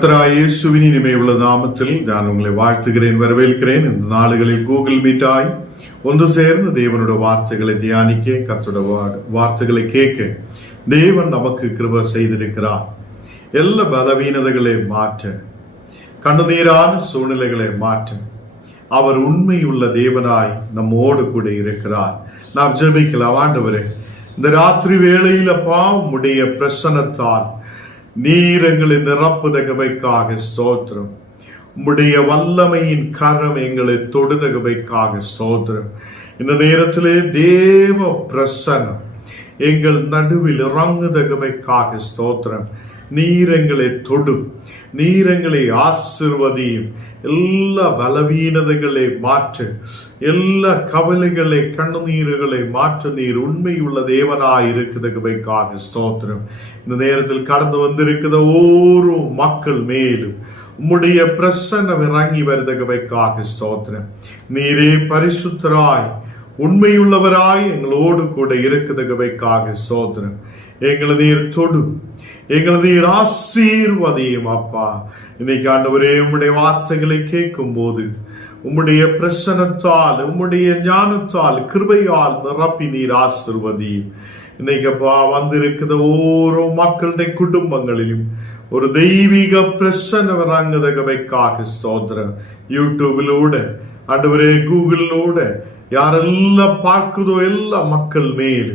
கர்த்தராய் இயேசுவின் இனிமையுள்ள நாமத்தில் நான் உங்களை வாழ்த்துகிறேன் வரவேற்கிறேன். இந்த நாடுகளில் கூகுள் மீட்டாய் ஒன்று சேர்ந்து தேவனோட வார்த்தைகளை தியானிக்க கர்த்தோட வார்த்தைகளை கேட்க தேவன் நமக்கு கிருப செய்திருக்கிறார் எல்லா பலவீனதைகளை மாற்ற கண்ணுநீரான சூழ்நிலைகளை மாற்ற அவர் உண்மையுள்ள தேவனாய் நம்மோடு கூட இருக்கிறார் நாம் ஜெபிக்கலாம் ஆண்டவரே இந்த ராத்திரி வேளையில் அப்பா உடைய பிரசனத்தால் நீர் எங்களை நிரப்புதகவைக்காக ஸ்தோத்திரம். உம்முடைய வல்லமையின் கரம் எங்களை தொடுதகவைக்காக ஸ்தோத்திரம். இந்த நேரத்திலே தேவ பிரசனம் எங்கள் நடுவில் இறங்குதகவைக்காக ஸ்தோத்திரம். நீர் எங்களை தொடும் நீர் எங்களை ஆசிர்வதியும். எல்லா பலவீனதைகளை மாற்று எல்லா கவலைகளை கண்ணுநீர்களை மாற்ற நீர் உண்மையுள்ள தேவனாய் இருக்குதகவைக்காக ஸ்தோத்திரம். இந்த நேரத்தில் கடந்து வந்திருக்கிற ஓரோ மக்கள் மேலும் உம்முடைய பிரசன்னம் இறங்கி வருதகவைக்காக ஸ்தோத்திரம். நீரே பரிசுத்தராய் உண்மையுள்ளவராய் எங்களோடு கூட இருக்குதகவைக்காக ஸ்தோத்திரம். எங்களை நீர் தொடு எங்களை நீர் ஆசீர்வதியும் அப்பா. இன்னைக்கு ஆண்டவரே உம்முடைய வார்த்தைகளை கேட்கும் போது உம்முடைய பிரசனத்தால் உம்முடைய ஞானத்தால் கிருபையால் நிரப்பி நீர் ஆசிர்வதியும் இன்னைக்கு அப்பா வந்திருக்கிற ஓரோ மக்களுடைய குடும்பங்களிலும் ஒரு தெய்வீக பிரசன்னம் இறங்குதகவைக்காக ஸ்தோத்திரம் யூடியூபிலூടെ ஆண்டவரே கூகுளிலூടെ யாரெல்லாம் பார்க்குதோ எல்லா மக்கள் மேல்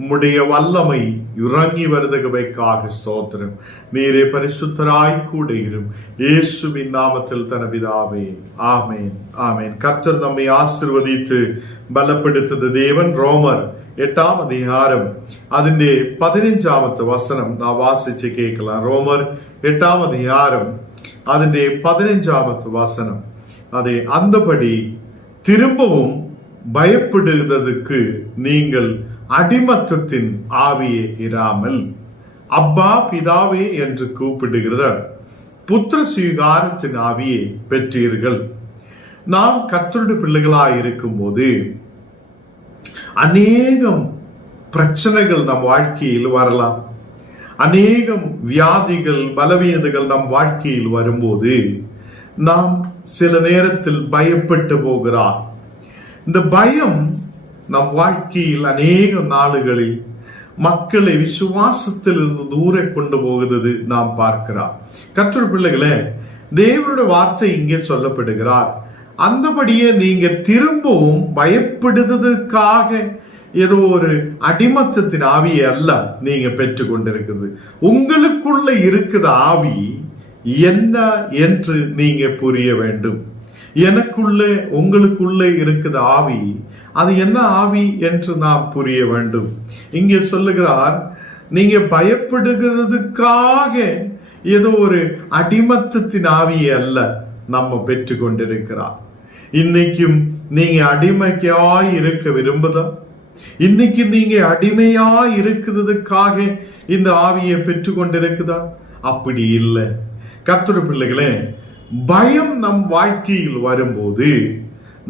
உம்முடைய வல்லமை இறங்கி வருதகவைக்காக ஸ்தோத்திரம். நீரே பரிசுத்தராய் கூட இரும் இயேசுவின் நாமத்தில் தனவிதாவே ஆமேன் ஆமேன். கர்த்தர் நம்மை ஆசிர்வதித்து பலப்படுத்தது தேவன். ரோமர் എട്ടാം അധികാരം അതിൻ്റെ പതിനഞ്ചാമത്തെ വസനം നാം വാസിച്ച് കേൾക്കലാം റോമർ എട്ടാം അധികാരം. അതിൻ്റെ പതിനഞ്ചാമത്തെ വസനം. അതെ അന്തപടി തിരുമ്പവും ഭയപ്പെടുന്നതുക്ക് നിങ്ങൾ அடிமத்தத்தின் ஆவியே இராமல் அப்பா பிதாவே என்று கூப்பிடுகிறத புத்திர சுவீகாரத்தின் ஆவியை பெற்றீர்கள். நாம் கத்தொண்டு பிள்ளைகளாக இருக்கும் இருக்கும்போது அநேகம் பிரச்சனைகள் நம் வாழ்க்கையில் வரலாம். அநேகம் வியாதிகள் பலவீனதைகள் நம் வாழ்க்கையில் வரும்போது நாம் சில நேரத்தில் பயப்பட்டு போகிறார் இந்த பயம் நம் வாழ்க்கையில் அநேக நாடுகளில் மக்களை விசுவாசத்தில் இருந்து தூர கொண்டு போகிறது நாம் பார்க்கிறோம். கற்றொரு பிள்ளைகளே தேவனுடைய வார்த்தை இங்கே சொல்லப்படுகிறார். அந்தபடியே நீங்க திரும்பவும் பயப்படுவதற்காக ஏதோ ஒரு அடிமத்தத்தின் ஆவியை அல்ல நீங்க பெற்று கொண்டிருக்குது உங்களுக்குள்ள இருக்கிற ஆவி என்ன என்று நீங்க புரிய வேண்டும். எனக்குள்ளே உங்களுக்குள்ளே இருக்கிற ஆவி அது என்ன ஆவி என்று நாம் புரிய வேண்டும். இங்கே சொல்லுகிறார் நீங்க பயப்படுகிறதுக்காக ஏதோ ஒரு அடிமத்தத்தின் ஆவி அல்ல நம்ம பெற்று கொண்டிருக்கிறார் இன்னைக்கும் நீங்க அடிமைக்காய் இருக்க விரும்புதா? இன்னைக்கு நீங்க அடிமையா இருக்கிறதுக்காக இந்த ஆவியை பெற்று கொண்டிருக்குதா அப்படி இல்லை. கத்துட பிள்ளைகளே பயம் நம் வாழ்க்கையில் வரும்போது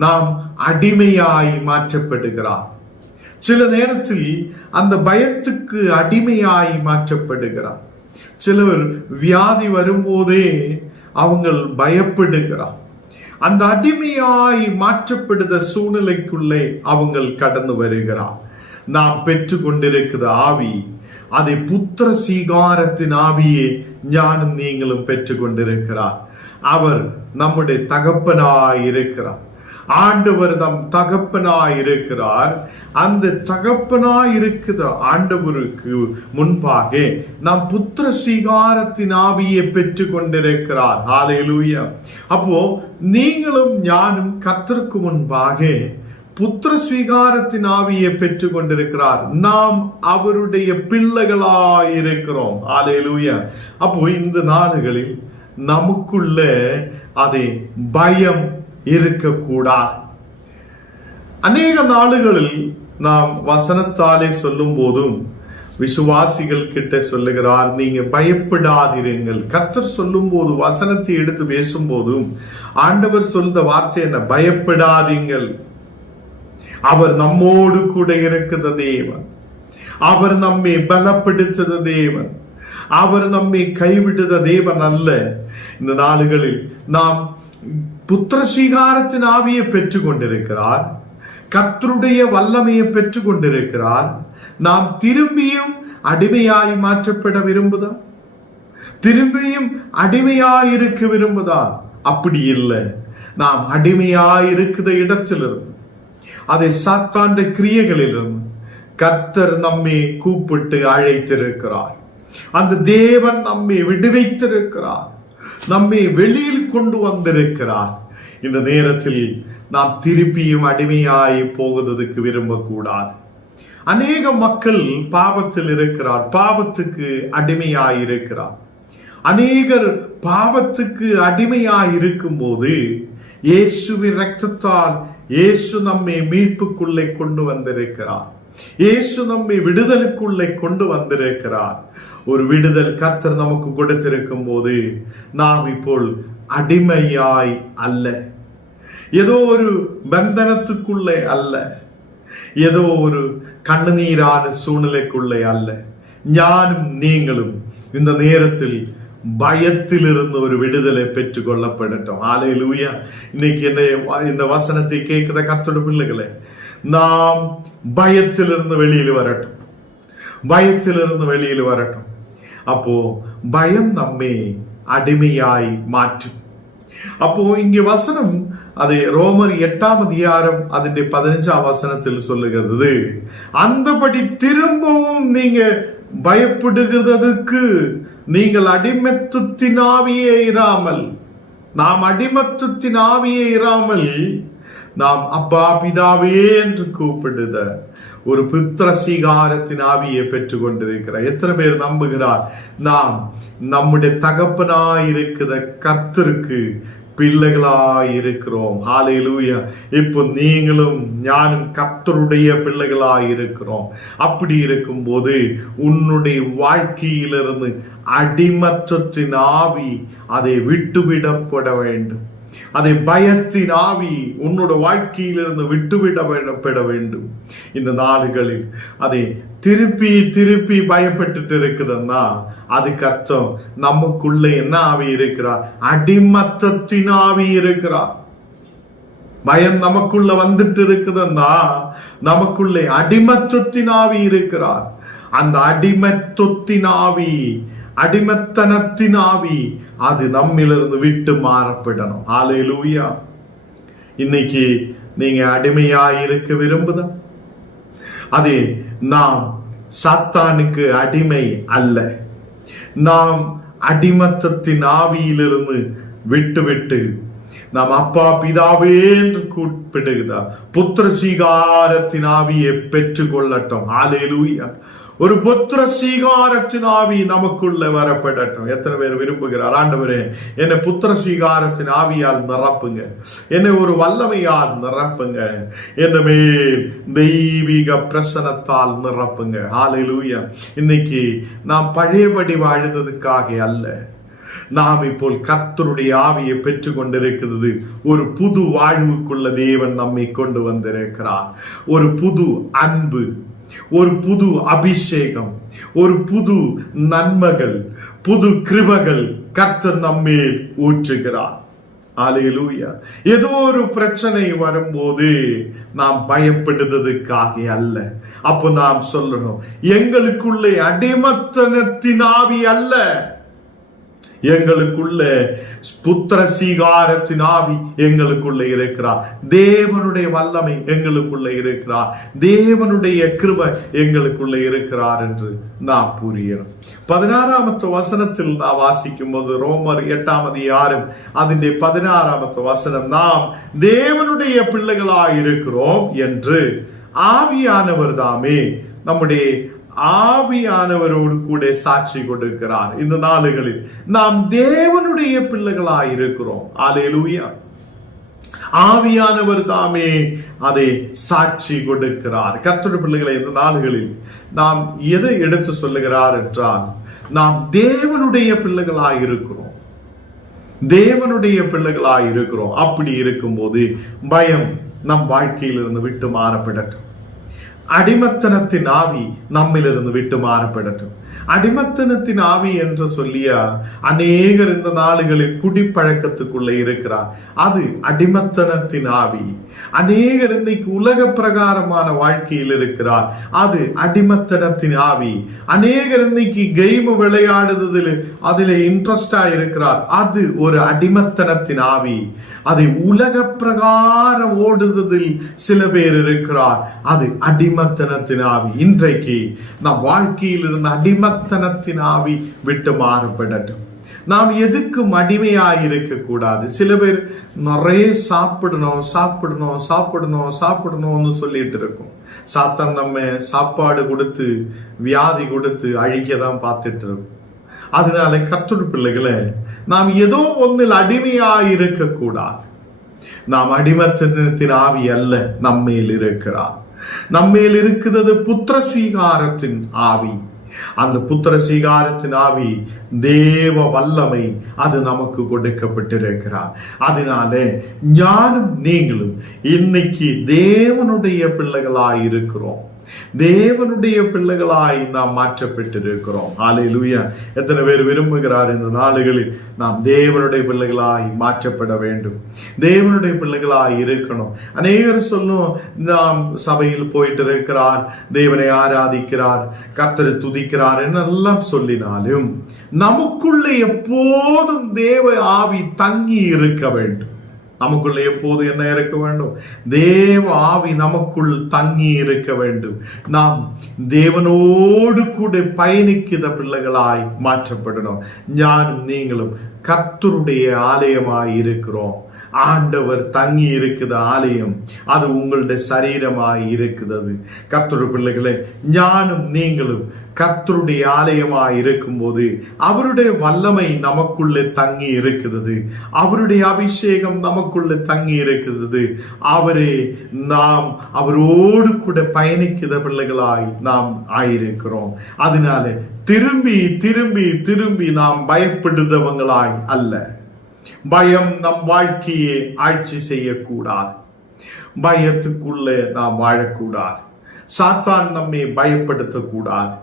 நாம் அடிமையாய் மாற்றப்படுகிறார். சில நேரத்தில் அந்த பயத்துக்கு அடிமையாய் மாற்றப்படுகிறார். சிலர் வியாதி வரும்போதே அவங்கள் பயப்படுகிறார். அந்த அடிமையாய் மாற்றப்படுத சூழ்நிலைக்குள்ளே அவங்கள் கடந்து வருகிறார். நாம் பெற்று கொண்டிருக்கிற ஆவி அதை புத்திர சீகாரத்தின் ஆவியே ஞானம் நீங்களும் பெற்று கொண்டிருக்கிறார் அவர் நம்முடைய தகப்பனாய் இருக்கிறார். ஆண்டவர் நம் தகப்பனாய் இருக்கிறார் அந்த தகப்பனாய் இருக்கிற ஆண்டவருக்கு முன்பாக நாம் புத்திர சீகாரத்தின் ஆவியை பெற்று கொண்டிருக்கிறார் ஹalleluya. அப்போ நீங்களும் ஞானும் கத்திற்கு முன்பாக புத்திர ஸ்வீகாரத்தின் ஆவியை பெற்று கொண்டிருக்கிறார் நாம் அவருடைய பிள்ளைகளாயிருக்கிறோம். இருக்கிறோம் அப்போ இந்த நாடுகளில் நமக்குள்ள அதை பயம் இருக்கக்கூடாது. அநேக நாடுகளில் நாம் வசனத்தாலே சொல்லும் போதும் விசுவாசிகள் கிட்ட சொல்லுகிறார் நீங்க பயப்படாதிருங்கள் கத்தர் சொல்லும் போது வசனத்தை எடுத்து பேசும் போதும் ஆண்டவர் சொல்ற வார்த்தை என்ன? பயப்படாதீங்கள் அவர் நம்மோடு கூட இருக்கிற தேவன். அவர் நம்மை பலப்படுத்துத தேவன். அவர் நம்மை கைவிடுத தேவன் அல்ல. இந்த நாடுகளில் நாம் புத்திர ஸ்வீகாரத்தின் ஆவியை பெற்றுக் கொண்டிருக்கிறார் கர்த்தருடைய வல்லமையை பெற்றுக் கொண்டிருக்கிறார் நாம் திரும்பியும் அடிமையாய் மாற்றப்பட விரும்புதா? திரும்பியும் அடிமையாயிருக்க விரும்புதா? அப்படி இல்லை. நாம் அடிமையாயிருக்கிற இடத்திலிருந்து அதை சாத்தாண்ட கிரியைகளிலிருந்து கர்த்தர் நம்மை கூப்பிட்டு அழைத்திருக்கிறார். அந்த தேவன் நம்மை விடுவித்திருக்கிறார். நம்மை வெளியில் கொண்டு வந்திருக்கிறார். இந்த நேரத்தில் நாம் திருப்பியும் அடிமையாய் போகிறதுக்கு விரும்பக்கூடாது. அநேக மக்கள் பாவத்தில் இருக்கிறார் பாவத்துக்கு அடிமையாய் இருக்கிறார். அநேகர் பாவத்துக்கு அடிமையாய் இருக்கும்போது இயேசுவின் ரத்தத்தால் இயேசு நம்மை மீட்புக்குள்ளே கொண்டு வந்திருக்கிறார். இயேசு நம்மை விடுதலுக்குள்ளே கொண்டு வந்திருக்கிறார். ஒரு விடுதல் கர்த்தர் நமக்கு கொடுத்திருக்கும் போது நாம் இப்போ அடிமையாய் அல்ல ஏதோ ஒரு பந்தனத்துக்குள்ளே அல்ல ஏதோ ஒரு கண்ணுநீரான சூழ்நிலைக்குள்ளே அல்ல ஞானும் நீங்களும் இந்த நேரத்தில் பயத்திலிருந்து ஒரு விடுதலை பெற்றுக் கொள்ளப்படட்டும் ஆலை லூயா இன்னைக்கு இந்த இந்த வசனத்தை கேட்கிற கத்தோட பிள்ளைகளே நாம் பயத்திலிருந்து வெளியில் வரட்டும் பயத்திலிருந்து வெளியில் வரட்டும் அப்போ பயம் நம்மை அடிமையாய் மாற்றும் அப்போ இங்க வசனம் அது ரோமர் எட்டாம் அதிகாரம் അതിന്റെ பதினஞ்சாம் வசனத்தில் சொல்லுகிறது அந்தபடி திரும்பவும் நீங்க பயப்படுகிறதுக்கு நீங்கள் அடிமத்துத்தின் ஆவியே இராமல் நாம் அடிமத்துத்தின் ஆவியே இராமல் நாம் அப்பா பிதாவே என்று கூப்பிடுத ஒரு புத்திர சீகாரத்தின் ஆவியை பெற்றுக் கொண்டிருக்கிறார் எத்தனை பேர் நம்புகிறார்? நாம் நம்முடைய தகப்பனா இருக்கிற கர்த்தருக்கு பிள்ளைகளாய் இருக்கிறோம் ஹாலையிலூயா இப்போ நீங்களும் ஞானும் கர்த்தருடைய பிள்ளைகளாய் இருக்கிறோம் அப்படி இருக்கும்போது உன்னுடைய வாழ்க்கையிலிருந்து அடிமற்றத்தின் ஆவி அதை விட்டுவிடப்பட வேண்டும். அதை பயத்தின் ஆவி உன்னோட வாழ்க்கையிலிருந்து விட்டுவிடப்பட வேண்டும். இந்த நாடுகளில் அதை திருப்பி திருப்பி பயப்பட்டுட்டு இருக்குதுன்னா அதுக்கு அர்த்தம் நமக்குள்ள என்ன ஆவி இருக்கிறார்? அடிமத்தத்தின் ஆவி இருக்கிறார். பயம் நமக்குள்ள வந்துட்டு இருக்குதுன்னா நமக்குள்ளே அடிமத்தத்தின் ஆவி இருக்கிறார். அந்த அடிமத்தத்தின் ஆவி அடிமத்தனத்தின் ஆவி அது நம்மிலிருந்து விட்டு மாறப்படணும். ஆலை லூயா இன்னைக்கு நீங்க அடிமையா இருக்க விரும்புதா? அது நாம் சாத்தானுக்கு அடிமை அல்ல. நாம் அடிமத்தத்தின் ஆவியிலிருந்து விட்டு விட்டு நாம் அப்பா பிதாவே என்று கூப்பிடுகிறார் புத்திர சீகாரத்தின் ஆவியை பெற்றுக் கொள்ளட்டும். ஆலேலூயா ஒரு புத்திர சீகாரத்தின் ஆவி நமக்குள்ள வரப்படட்டும். எத்தனை பேர் விரும்புகிறார்? ஆண்டவரே என்னை புத்திர சீகாரத்தின் ஆவியால் நிரப்புங்க. என்னை ஒரு வல்லமையால் நிரப்புங்க. என்ன மேல் தெய்வீக பிரசனத்தால் நிரப்புங்க. ஹாலையிலூயா இன்னைக்கு நாம் பழையபடி வாழ்ந்ததுக்காக அல்ல. நாம் இப்போ கத்தருடைய ஆவியை பெற்று கொண்டிருக்கிறது. ஒரு புது வாழ்வுக்குள்ள தேவன் நம்மை கொண்டு வந்திருக்கிறார். ஒரு புது அன்பு ஒரு புது அபிஷேகம் ஒரு புது நன்மைகள் புது கிருபகள் கர்த்தர் நம்மேல் ஊற்றுகிறார். ஆலையிலூயா ஏதோ ஒரு பிரச்சனை வரும்போது நாம் பயப்படுறதுக்காக அல்ல. அப்போ நாம் சொல்லணும் எங்களுக்குள்ளே அடிமத்தனத்தின் ஆவி அல்ல. எங்களுக்குள்ள புத்திர சீகாரத்தின் ஆவி எங்களுக்குள்ள இருக்கிறார் தேவனுடைய வல்லமை எங்களுக்குள்ள இருக்கிறார் தேவனுடைய கிருப எங்களுக்குள்ள இருக்கிறார் என்று நாம் புரியணும் வசனத்தில் വസനത്തിൽ നാം വാസിക്കുമ്പോൾ റോമർ എട്ടാം അധികാരം അതിന്റെ പതിനാറാമത്തെ വസനം നാം ദേവനുടെ പിള്ളകളായിരിക്കും என்று ஆவியானவர் தாமே நம்முடைய ஆவியானவரோடு கூட சாட்சி கொடுக்கிறார். இந்த நாடுகளில் நாம் தேவனுடைய பிள்ளைகளாய் இருக்கிறோம் ஆலேலூயா ஆவியானவர் தாமே அதை சாட்சி கொடுக்கிறார். கத்தோட பிள்ளைகளை இந்த நாளுகளில் நாம் எதை எடுத்து சொல்லுகிறார் என்றால் நாம் தேவனுடைய பிள்ளைகளாய் இருக்கிறோம் தேவனுடைய பிள்ளைகளாய் இருக்கிறோம் அப்படி இருக்கும்போது பயம் நம் வாழ்க்கையிலிருந்து விட்டு மாறப்படட்டும். அடிமத்தனத்தின் ஆவி நம்மிலிருந்து விட்டு மாறப்படட்டும். அடிமத்தனத்தின் ஆவி என்று சொல்லியா அநேகர் இந்த நாடுகளில் குடிப்பழக்கத்துக்குள்ள இருக்கிறார். அது அடிமத்தனத்தின் ஆவி. அநேகர் இன்னைக்கு உலக பிரகாரமான வாழ்க்கையில் இருக்கிறார். அது அடிமத்தனத்தின் ஆவி. அநேகர் இன்னைக்கு கேம் விளையாடுறதில் அதில் இன்ட்ரெஸ்டா இருக்கிறார். அது ஒரு அடிமத்தனத்தின் ஆவி. அதை உலக பிரகாரம் ஓடுவதில் சில பேர் இருக்கிறார். அது அடிமத்தனத்தின் ஆவி. இன்றைக்கு நம் வாழ்க்கையில் இருந்த அடிமத்தனத்தின் ஆவி விட்டு மாறுபடட்டும். நாம் எதுக்கு மடிமையாக இருக்க கூடாது சில பேர் நிறைய சாப்பிடணும் சாப்பிடணும் சாப்பிடணும் சாப்பிடணும்னு சொல்லிட்டு இருக்கோம். சாத்தான் நம்ம சாப்பாடு கொடுத்து வியாதி கொடுத்து அழிக்க தான் பார்த்துட்டு இருக்கோம். அதனால கத்துடு பிள்ளைகளை நாம் ஏதோ ஒன்றில் அடிமையாக இருக்க கூடாது நாம் அடிமத்தனத்தின் ஆவி அல்ல நம்மேல் இருக்கிறார். நம்மேல் இருக்கிறது புத்திர ஸ்வீகாரத்தின் ஆவி. அந்த புத்திர சீகாரத்தின் ஆவி தேவ வல்லமை அது நமக்கு கொடுக்கப்பட்டிருக்கிறார். அதனால ஞானம் நீங்களும் இன்னைக்கு தேவனுடைய பிள்ளைகளாய் இருக்கிறோம் தேவனுடைய பிள்ளைகளாய் நாம் மாற்றப்பட்டிருக்கிறோம். ஆலை லூயா எத்தனை பேர் விரும்புகிறார் இந்த நாடுகளில்? நாம் தேவனுடைய பிள்ளைகளாய் மாற்றப்பட வேண்டும். தேவனுடைய பிள்ளைகளாய் இருக்கணும். அநேகர் சொல்லும் நாம் சபையில் போயிட்டு இருக்கிறார் தேவனை ஆராதிக்கிறார் கத்தரை துதிக்கிறார் என்னெல்லாம் சொல்லினாலும் நமக்குள்ளே எப்போதும் தேவ ஆவி தங்கி இருக்க வேண்டும். நமக்குள்ள எப்போது என்ன இருக்க வேண்டும்? தேவ ஆவி நமக்குள் தங்கி இருக்க வேண்டும். நாம் தேவனோடு கூட பயணிக்கிற பிள்ளைகளாய் மாற்றப்படணும். ஞானும் நீங்களும் கர்த்தருடைய ஆலயமாய் இருக்கிறோம். ஆண்டவர் தங்கி இருக்குது ஆலயம். அது உங்களுடைய சரீரமாய் இருக்கிறது கர்த்தரு பிள்ளைகளே ஞானும் நீங்களும் கர்த்தருடைய ஆலயமாய் இருக்கும்போது அவருடைய வல்லமை நமக்குள்ளே தங்கி இருக்கிறது அவருடைய அபிஷேகம் நமக்குள்ளே தங்கி இருக்கிறது அவரே நாம் அவரோடு கூட பயணிக்கிற பிள்ளைகளாய் நாம் ஆயிருக்கிறோம். அதனால திரும்பி திரும்பி திரும்பி நாம் பயப்படுதவங்களாய் அல்ல. பயம் நம் வாழ்க்கையை ஆட்சி செய்யக்கூடாது. பயத்துக்குள்ளே நாம் வாழக்கூடாது. சாத்தான் நம்மை பயப்படுத்தக்கூடாது.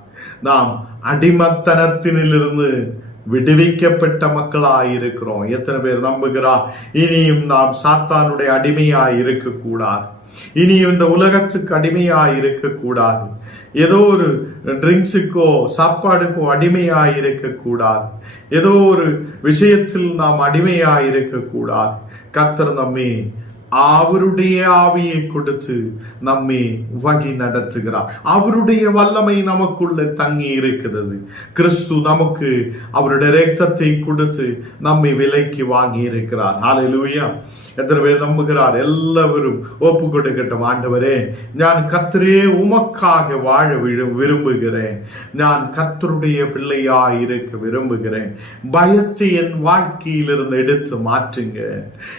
நாம் அடிமத்தனத்தினிலிருந்து விடுவிக்கப்பட்ட மக்களாய் இருக்கிறோம் எத்தனை பேர் நம்புகிறார்? இனியும் நாம் சாத்தானுடைய அடிமையாய் இருக்கக்கூடாது இனியும் இந்த உலகத்துக்கு அடிமையாய் இருக்கக்கூடாது ஏதோ ஒரு ட்ரிங்க்ஸுக்கோ சாப்பாடுக்கோ அடிமையாக இருக்கக்கூடாது ஏதோ ஒரு விஷயத்தில் நாம் அடிமையாக இருக்கக்கூடாது கத்தர் நம்மை அவருடைய ஆவியை கொடுத்து நம்மை வழி நடத்துகிறார். அவருடைய வல்லமை நமக்குள்ள தங்கி இருக்கிறது கிறிஸ்து நமக்கு அவருடைய ரத்தத்தை கொடுத்து நம்மை விலைக்கு வாங்கி இருக்கிறார் ஆலையிலூயா எத்தனை பேர் நம்புகிறார்? எல்லாரும் ஒப்பு கொடுக்கட்டும் ஆண்டவரே. நான் கர்த்தரே உமக்காக வாழ விரும்புகிறேன். நான் கர்த்தருடைய பிள்ளையா இருக்க விரும்புகிறேன். பயத்தை என் வாழ்க்கையிலிருந்து எடுத்து மாற்றுங்க.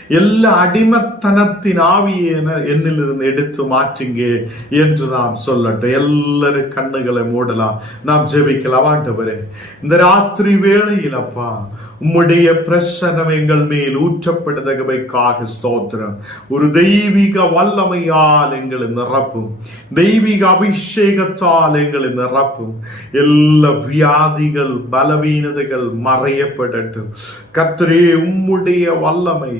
எல்லா அடிமத்தனத்தின் ஆவியை என்னிலிருந்து எடுத்து மாற்றுங்க என்று நாம் சொல்லட்டும். எல்லாரும் கண்ணுகளை மூடலாம். நாம் ஜெபிக்கலாம் ஆண்டவரே. இந்த ராத்திரி வேளையில் அப்பா உம்முடைய பிரசனம் எங்கள் மேல் ஊற்றப்படுதகவைக்காக ஸ்தோத்திரம் ஒரு தெய்வீக வல்லமையால் எங்களை நிரப்பும் தெய்வீக அபிஷேகத்தால் எங்களை நிரப்பும் எல்லா வியாதிகள் பலவீனதைகள் மறையப்படட்டும் கத்திரே உம்முடைய வல்லமை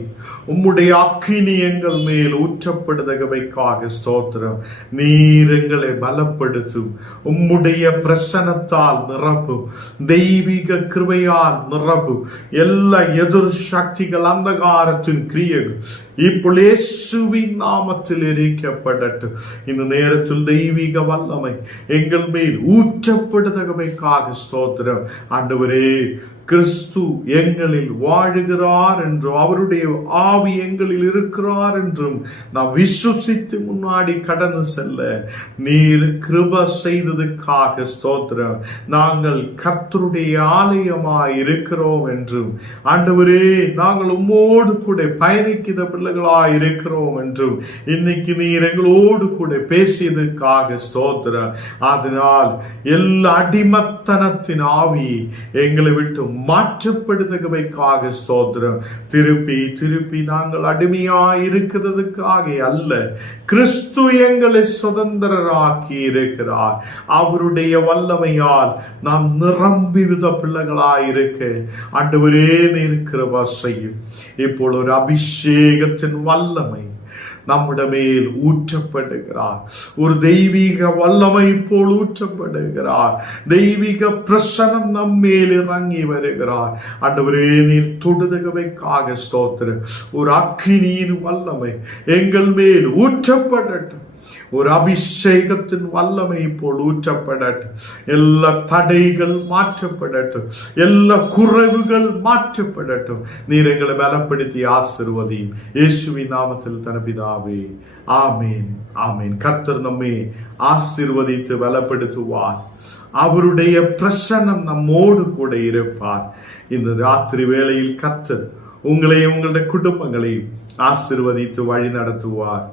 உம்முடைய அக்கினி எங்கள் மேல் ஊற்றப்படுதகவைக்காக ஸ்தோத்திரம். நீர் எங்களை பலப்படுத்தும். உம்முடைய பிரசனத்தால் நிரப்பும். தெய்வீக கிருபையால் நிரப்பும். எல்லா எதிர் சக்திகள் அந்தகாரத்தின் கிரியைகள் இப்பொழுசுவின் நாமத்தில் எரிக்கப்படட்டும். இந்த நேரத்தில் தெய்வீக வல்லமை எங்கள் மேல் ஊற்றப்படுதகமைக்காக ஸ்தோத்திரம். ஆண்டவரே கிறிஸ்து எங்களில் வாழுகிறார் என்றும் அவருடைய ஆவி எங்களில் இருக்கிறார் என்றும் நாம் விசுவசித்து முன்னாடி கடந்து செல்ல நீர் கிருப செய்ததுக்காக ஸ்தோத்திரம். நாங்கள் கர்த்தருடைய ஆலயமாய் இருக்கிறோம் என்றும் ஆண்டவரே நாங்கள் உம்மோடு கூட பயணிக்கிற பிள்ளைகளாய் இருக்கிறோம் என்றும் இன்னைக்கு நீர் எங்களோடு கூட பேசியதுக்காக ஸ்தோத்திரம். அதனால் எல்லா அடிமத்தனத்தின் ஆவி எங்களை விட்டு மாற்றப்படுத்துகவைக்காக சோதரம் திருப்பி திருப்பி நாங்கள் அடிமையா இருக்கிறதுக்காக அல்ல. கிறிஸ்து எங்களை சுதந்திரராக்கி இருக்கிறார். அவருடைய வல்லமையால் நாம் நிரம்பி வித பிள்ளைகளாய் இருக்க ஆண்டவரே நிற்கிற வசையும் இப்போ ஒரு அபிஷேகத்தின் வல்லமை நம்முடைய மேல் ஊற்றப்படுகிறார். ஒரு தெய்வீக வல்லமை போல் ஊற்றப்படுகிறார். தெய்வீக பிரசனம் நம் மேல் இறங்கி வருகிறார். அண்டவரே நீர் தொடுதகவைக்காக ஸ்தோத்திரம். ஒரு அக்கினியின் வல்லமை எங்கள் மேல் ஊற்றப்படட்டும். ஒரு அபிஷேகத்தின் வல்லமை இப்போது ஊற்றப்படட்டும். எல்லா தடைகள் மாற்றப்படட்டும். எல்லா குறைவுகள் மாற்றப்படட்டும். நீர் எங்களை பலப்படுத்தி ஆசிர்வதையும். இயேசுவின் நாமத்தில் தனப்பிதாவே ஆமீன் ஆமீன். கர்த்தர் நம்மை ஆசிர்வதித்து பலப்படுத்துவார். அவருடைய பிரசன்னம் நம்மோடு கூட இருப்பார். இந்த ராத்திரி வேளையில் கர்த்தர் உங்களையும் உங்களுடைய குடும்பங்களையும் ஆசிர்வதித்து வழி நடத்துவார்.